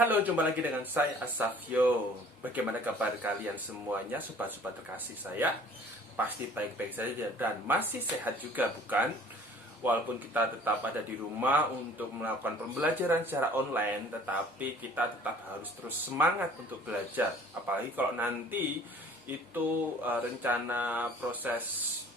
Halo, jumpa lagi dengan saya Asafio. Bagaimana kabar kalian semuanya, sobat-sobat terkasih saya? Pasti baik-baik saja dan masih sehat juga, bukan? Walaupun kita tetap ada di rumah untuk melakukan pembelajaran secara online, tetapi kita tetap harus terus semangat untuk belajar. Apalagi kalau nanti itu rencana proses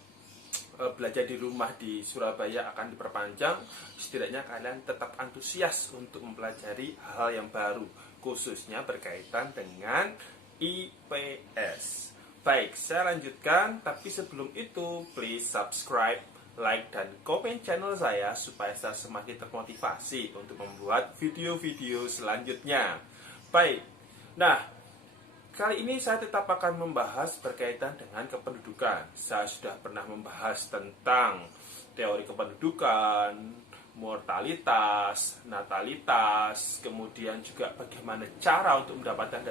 belajar di rumah di Surabaya akan diperpanjang, setidaknya kalian tetap antusias untuk mempelajari hal yang baru, khususnya berkaitan dengan IPS. Baik, saya lanjutkan, tapi sebelum itu, please subscribe, like, dan komen channel saya supaya saya semakin termotivasi untuk membuat video-video selanjutnya. Baik, nah, kali ini saya tetap akan membahas berkaitan dengan kependudukan. Saya sudah pernah membahas tentang teori kependudukan, mortalitas, natalitas, kemudian juga bagaimana cara untuk mendapatkan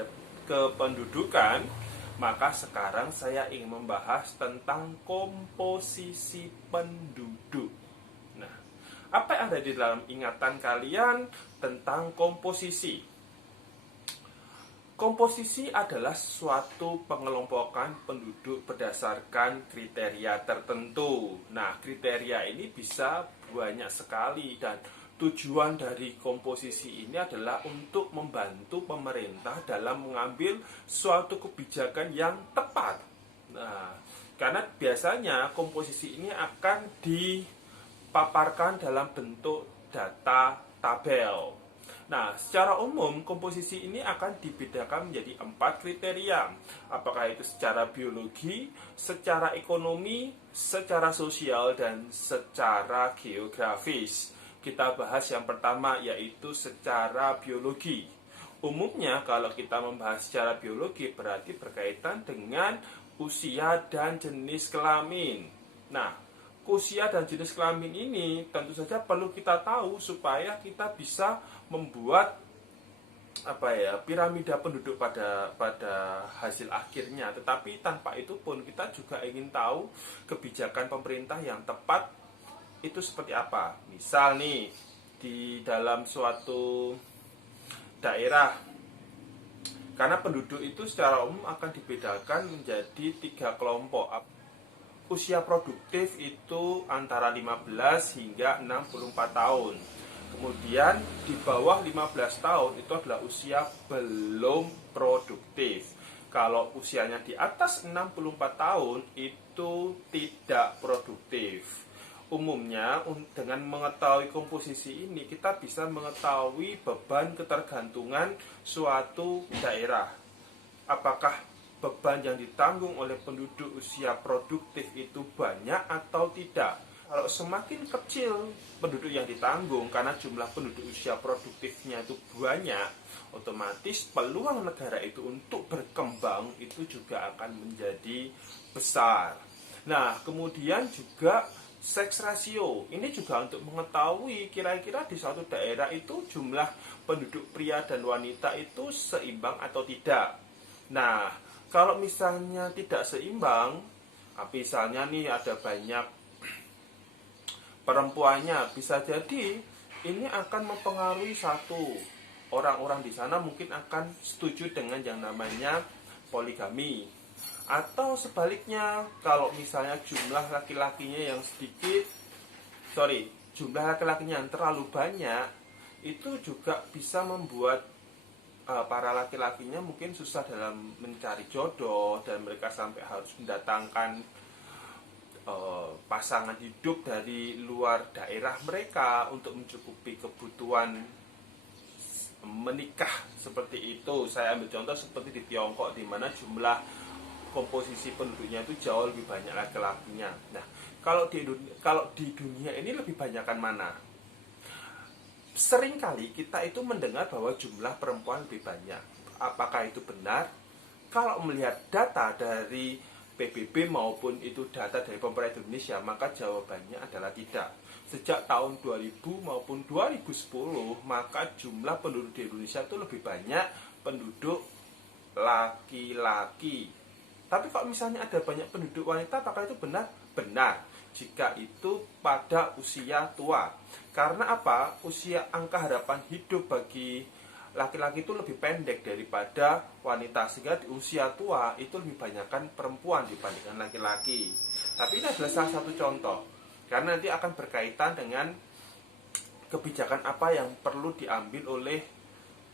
kependudukan. Maka sekarang saya ingin membahas tentang komposisi penduduk. Nah, apa yang ada di dalam ingatan kalian tentang komposisi? Komposisi adalah suatu pengelompokan penduduk berdasarkan kriteria tertentu. Nah, kriteria ini bisa banyak sekali dan tujuan dari komposisi ini adalah untuk membantu pemerintah dalam mengambil suatu kebijakan yang tepat. Nah, karena biasanya komposisi ini akan dipaparkan dalam bentuk data tabel. Nah, secara umum komposisi ini akan dibedakan menjadi 4 kriteria. Apakah itu secara biologi, secara ekonomi, secara sosial, dan secara geografis. Kita bahas yang pertama, yaitu secara biologi. Umumnya kalau kita membahas secara biologi berarti berkaitan dengan usia dan jenis kelamin. Nah, usia dan jenis kelamin ini tentu saja perlu kita tahu supaya kita bisa membuat piramida penduduk pada hasil akhirnya. Tetapi tanpa itu pun kita juga ingin tahu kebijakan pemerintah yang tepat itu seperti apa. Misal nih, di dalam suatu daerah, karena penduduk itu secara umum akan dibedakan menjadi 3 kelompok. Usia produktif itu antara 15 hingga 64 tahun. Kemudian di bawah 15 tahun itu adalah usia belum produktif. Kalau usianya di atas 64 tahun itu tidak produktif. Umumnya dengan mengetahui komposisi ini kita bisa mengetahui beban ketergantungan suatu daerah. Apakah beban yang ditanggung oleh penduduk usia produktif itu banyak atau tidak? Kalau semakin kecil penduduk yang ditanggung karena jumlah penduduk usia produktifnya itu banyak, otomatis peluang negara itu untuk berkembang itu juga akan menjadi besar. Nah, kemudian juga sex ratio. Ini juga untuk mengetahui kira-kira di suatu daerah itu jumlah penduduk pria dan wanita itu seimbang atau tidak. Nah, kalau misalnya tidak seimbang, misalnya nih ada banyak perempuannya, bisa jadi ini akan mempengaruhi satu. Orang-orang di sana mungkin akan setuju dengan yang namanya poligami. Atau sebaliknya, kalau misalnya jumlah laki-lakinya yang jumlah laki-lakinya yang terlalu banyak, itu juga bisa membuat para laki-lakinya mungkin susah dalam mencari jodoh dan mereka sampai harus mendatangkan pasangan hidup dari luar daerah mereka untuk mencukupi kebutuhan menikah seperti itu. Saya ambil contoh seperti di Tiongkok, di mana jumlah komposisi penduduknya itu jauh lebih banyak laki-lakinya. Nah, kalau di dunia ini lebih banyakkan mana? Seringkali kita itu mendengar bahwa jumlah perempuan lebih banyak. Apakah itu benar? Kalau melihat data dari PBB maupun itu data dari pemerintah Indonesia, maka jawabannya adalah tidak. Sejak tahun 2000 maupun 2010, maka jumlah penduduk di Indonesia itu lebih banyak penduduk laki-laki. Tapi kalau misalnya ada banyak penduduk wanita, apakah itu benar? Benar, jika itu pada usia tua. Karena apa? Angka harapan hidup bagi laki-laki itu lebih pendek daripada wanita, sehingga di usia tua itu lebih banyakkan perempuan dibandingkan laki-laki. Tapi ini adalah salah satu contoh, karena nanti akan berkaitan dengan kebijakan apa yang perlu diambil oleh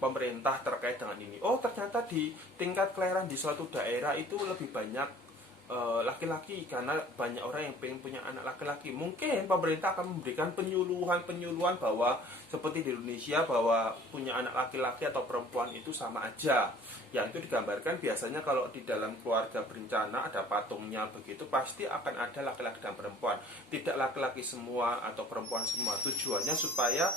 pemerintah terkait dengan ini. Oh, ternyata di tingkat kelahiran di suatu daerah itu lebih banyak laki-laki, karena banyak orang yang pengen punya anak laki-laki. Mungkin pemerintah akan memberikan penyuluhan bahwa seperti di Indonesia, bahwa punya anak laki-laki atau perempuan itu sama aja. Yang itu digambarkan biasanya kalau di dalam keluarga berencana ada patungnya begitu, pasti akan ada laki-laki dan perempuan. Tidak laki-laki semua atau perempuan semua. Tujuannya supaya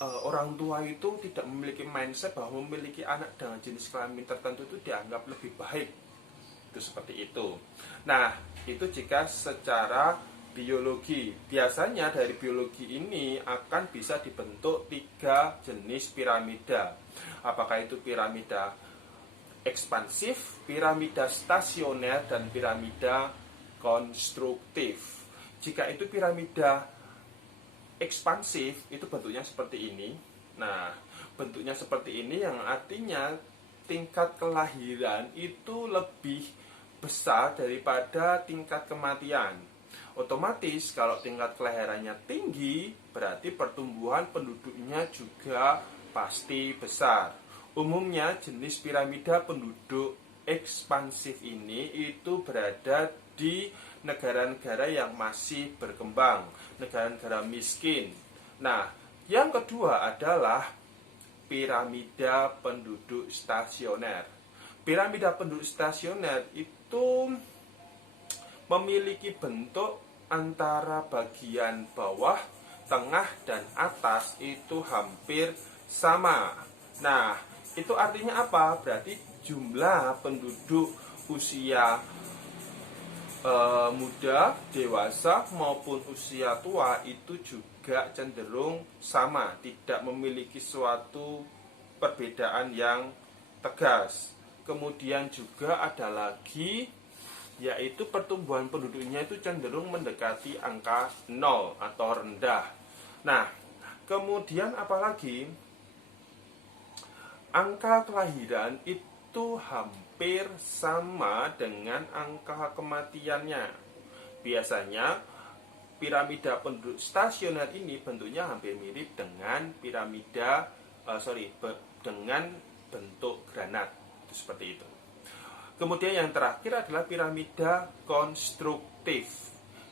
orang tua itu tidak memiliki mindset bahwa memiliki anak dengan jenis kelamin tertentu itu dianggap lebih baik. Itu seperti itu. Nah, itu jika secara biologi. Biasanya dari biologi ini akan bisa dibentuk 3 jenis piramida. Apakah itu piramida ekspansif, piramida stasioner, dan piramida konstruktif. Jika itu piramida ekspansif, itu bentuknya seperti ini. Nah, bentuknya seperti ini yang artinya tingkat kelahiran itu lebih besar daripada tingkat kematian. Otomatis kalau tingkat kelahirannya tinggi, berarti pertumbuhan penduduknya juga pasti besar. Umumnya jenis piramida penduduk ekspansif ini itu berada di negara-negara yang masih berkembang, negara-negara miskin. Nah, yang kedua adalah piramida penduduk stasioner. Piramida penduduk stasioner itu memiliki bentuk antara bagian bawah, tengah, dan atas itu hampir sama. Nah, itu artinya apa? Berarti jumlah penduduk usia muda, dewasa, maupun usia tua itu juga cenderung sama, tidak memiliki suatu perbedaan yang tegas. Kemudian juga ada lagi, yaitu pertumbuhan penduduknya itu cenderung mendekati angka 0 atau rendah. Nah, kemudian apalagi, angka kelahiran itu hampir sama dengan angka kematiannya. Biasanya piramida penduduk stasioner ini bentuknya hampir mirip dengan dengan bentuk granat. Seperti itu. Kemudian yang terakhir adalah piramida konstruktif.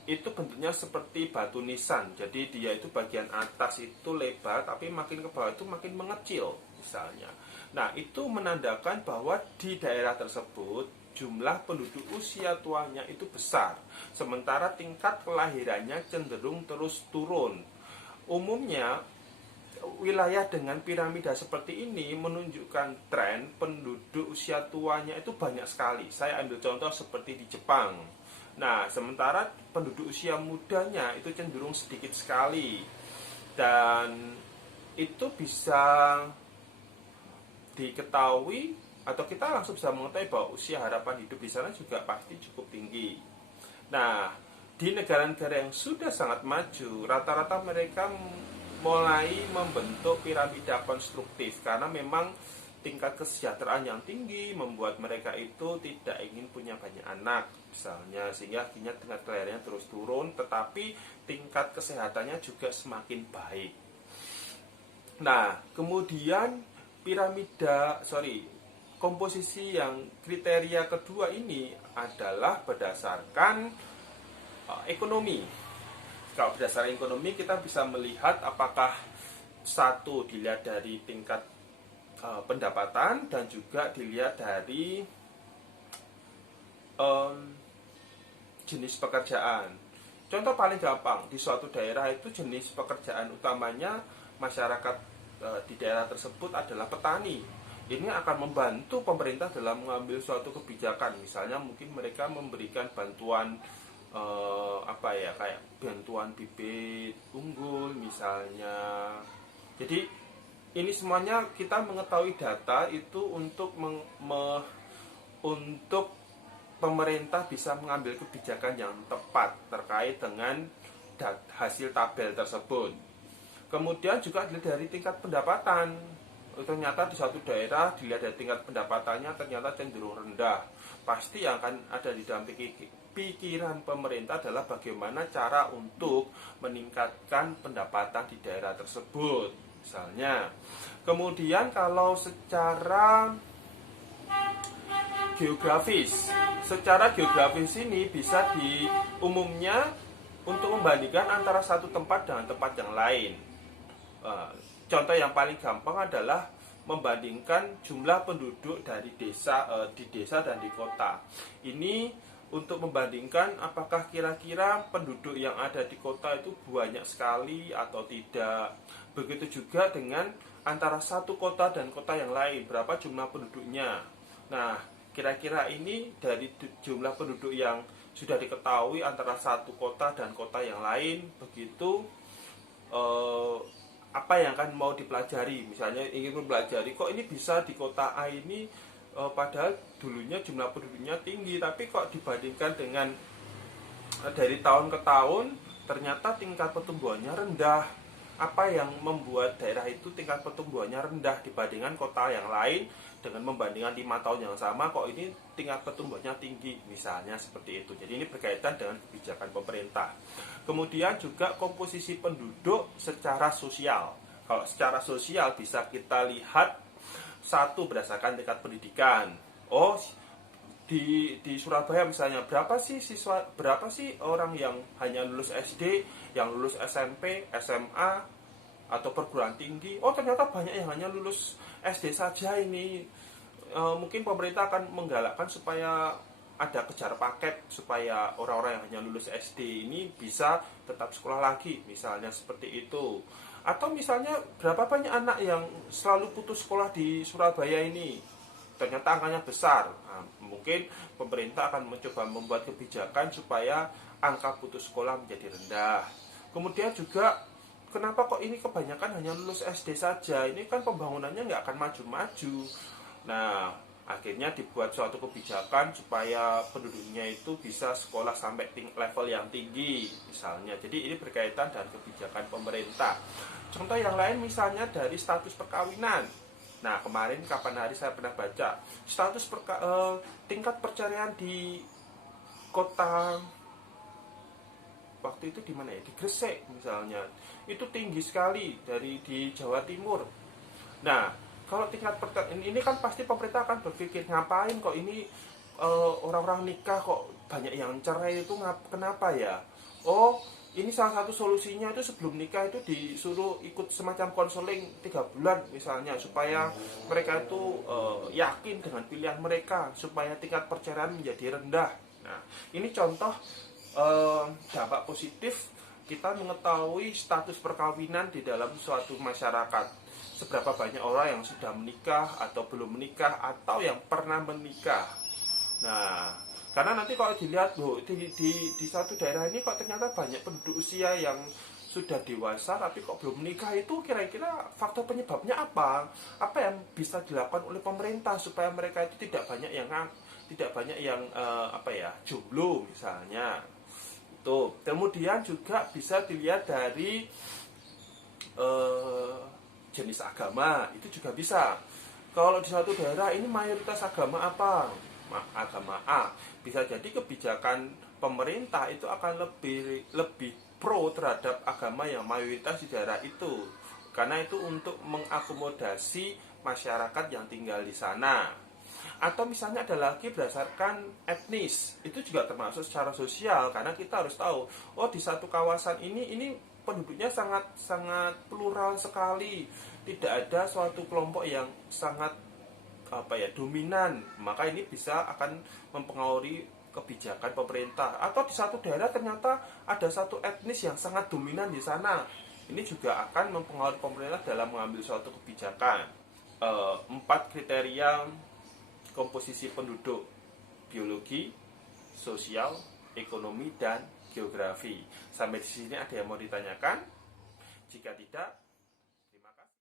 Itu bentuknya seperti batu nisan. Jadi dia itu bagian atas itu lebar, tapi makin ke bawah itu makin mengecil misalnya. Nah, itu menandakan bahwa di daerah tersebut jumlah penduduk usia tuanya itu besar, sementara tingkat kelahirannya cenderung terus turun. Umumnya wilayah dengan piramida seperti ini menunjukkan tren penduduk usia tuanya itu banyak sekali. Saya ambil contoh seperti di Jepang. Nah, sementara penduduk usia mudanya itu cenderung sedikit sekali. Dan itu bisa diketahui atau kita langsung bisa mengetahui bahwa usia harapan hidup di sana juga pasti cukup tinggi. Nah, di negara-negara yang sudah sangat maju, rata-rata mereka mulai membentuk piramida konstruktif karena memang tingkat kesejahteraan yang tinggi membuat mereka itu tidak ingin punya banyak anak misalnya, sehingga akhirnya tingkat kelahirannya terus turun, tetapi tingkat kesehatannya juga semakin baik. Nah, kemudian komposisi yang kriteria kedua ini adalah berdasarkan ekonomi. Kalau berdasarkan ekonomi kita bisa melihat apakah satu dilihat dari tingkat pendapatan dan juga dilihat dari jenis pekerjaan. Contoh paling gampang, di suatu daerah itu jenis pekerjaan utamanya masyarakat di daerah tersebut adalah petani. Ini akan membantu pemerintah dalam mengambil suatu kebijakan. Misalnya mungkin mereka memberikan bantuan kayak bantuan bibit unggul misalnya. Jadi ini semuanya kita mengetahui data itu untuk untuk pemerintah bisa mengambil kebijakan yang tepat terkait dengan hasil tabel tersebut. Kemudian juga dari tingkat pendapatan. ternyata di suatu daerah dilihat dari tingkat pendapatannya ternyata cenderung rendah. Pasti yang akan ada di dalam pikiran pemerintah adalah bagaimana cara untuk meningkatkan pendapatan di daerah tersebut, misalnya. Kemudian kalau secara geografis ini bisa umumnya untuk membandingkan antara satu tempat dengan tempat yang lain. Contoh yang paling gampang adalah membandingkan jumlah penduduk dari di desa dan di kota. Ini untuk membandingkan apakah kira-kira penduduk yang ada di kota itu banyak sekali atau tidak. Begitu juga dengan antara satu kota dan kota yang lain, berapa jumlah penduduknya. Nah, kira-kira ini dari jumlah penduduk yang sudah diketahui antara satu kota dan kota yang lain, begitu apa yang akan mau dipelajari. Misalnya ingin mempelajari kok ini bisa di kota A ini padahal dulunya jumlah penduduknya tinggi, tapi kok dibandingkan dengan dari tahun ke tahun ternyata tingkat pertumbuhannya rendah. Apa yang membuat daerah itu tingkat pertumbuhannya rendah dibandingkan kota yang lain, dengan membandingkan 5 tahun yang sama kok ini tingkat pertumbuhannya tinggi, misalnya seperti itu. Jadi ini berkaitan dengan kebijakan pemerintah. Kemudian juga komposisi penduduk secara sosial. Kalau secara sosial bisa kita lihat satu berdasarkan tingkat pendidikan. Di Surabaya misalnya berapa sih orang yang hanya lulus SD, yang lulus SMP, SMA atau perguruan tinggi. Ternyata banyak yang hanya lulus SD saja ini. Mungkin pemerintah akan menggalakkan supaya ada kejar paket supaya orang-orang yang hanya lulus SD ini bisa tetap sekolah lagi, misalnya seperti itu. Atau misalnya berapa banyak anak yang selalu putus sekolah di Surabaya ini, ternyata angkanya besar. Mungkin pemerintah akan mencoba membuat kebijakan supaya angka putus sekolah menjadi rendah. Kemudian juga kenapa kok ini kebanyakan hanya lulus SD saja, ini kan pembangunannya nggak akan maju-maju. Nah, akhirnya dibuat suatu kebijakan supaya penduduknya itu bisa sekolah sampai level yang tinggi, misalnya. Jadi ini berkaitan dengan kebijakan pemerintah. Contoh yang lain misalnya dari status perkawinan. Nah, kemarin kapan hari saya pernah baca status tingkat perceraian di kota waktu itu di mana ya, di Gresik misalnya, itu tinggi sekali dari di Jawa Timur. Nah, kalau tingkat ini kan pasti pemerintah akan berpikir ngapain kok ini orang-orang nikah kok banyak yang cerai itu, kenapa ya? Ini salah satu solusinya itu sebelum nikah itu disuruh ikut semacam konseling 3 bulan misalnya, supaya mereka itu yakin dengan pilihan mereka, supaya tingkat perceraian menjadi rendah. Nah, ini contoh dampak positif kita mengetahui status perkawinan di dalam suatu masyarakat. Seberapa banyak orang yang sudah menikah atau belum menikah atau yang pernah menikah. Nah, karena nanti kalau dilihat di satu daerah ini kok ternyata banyak penduduk usia yang sudah dewasa tapi kok belum menikah, itu kira-kira faktor penyebabnya apa? Apa yang bisa dilakukan oleh pemerintah supaya mereka itu tidak banyak yang jomblo misalnya. Itu. Kemudian juga bisa dilihat dari jenis agama, itu juga bisa. Kalau di suatu daerah ini mayoritas agama apa? Agama A. Bisa jadi kebijakan pemerintah itu akan lebih pro terhadap agama yang mayoritas di daerah itu, karena itu untuk mengakomodasi masyarakat yang tinggal di sana. Atau misalnya ada lagi berdasarkan etnis, itu juga termasuk secara sosial, karena kita harus tahu di satu kawasan ini penduduknya sangat plural sekali, tidak ada suatu kelompok yang sangat dominan, maka ini bisa akan mempengaruhi kebijakan pemerintah. Atau di satu daerah ternyata ada satu etnis yang sangat dominan di sana, ini juga akan mempengaruhi pemerintah dalam mengambil suatu kebijakan. 4 kriteria komposisi penduduk: biologi, sosial, ekonomi, dan geografi. Sampai di sini ada yang mau ditanyakan? Jika tidak,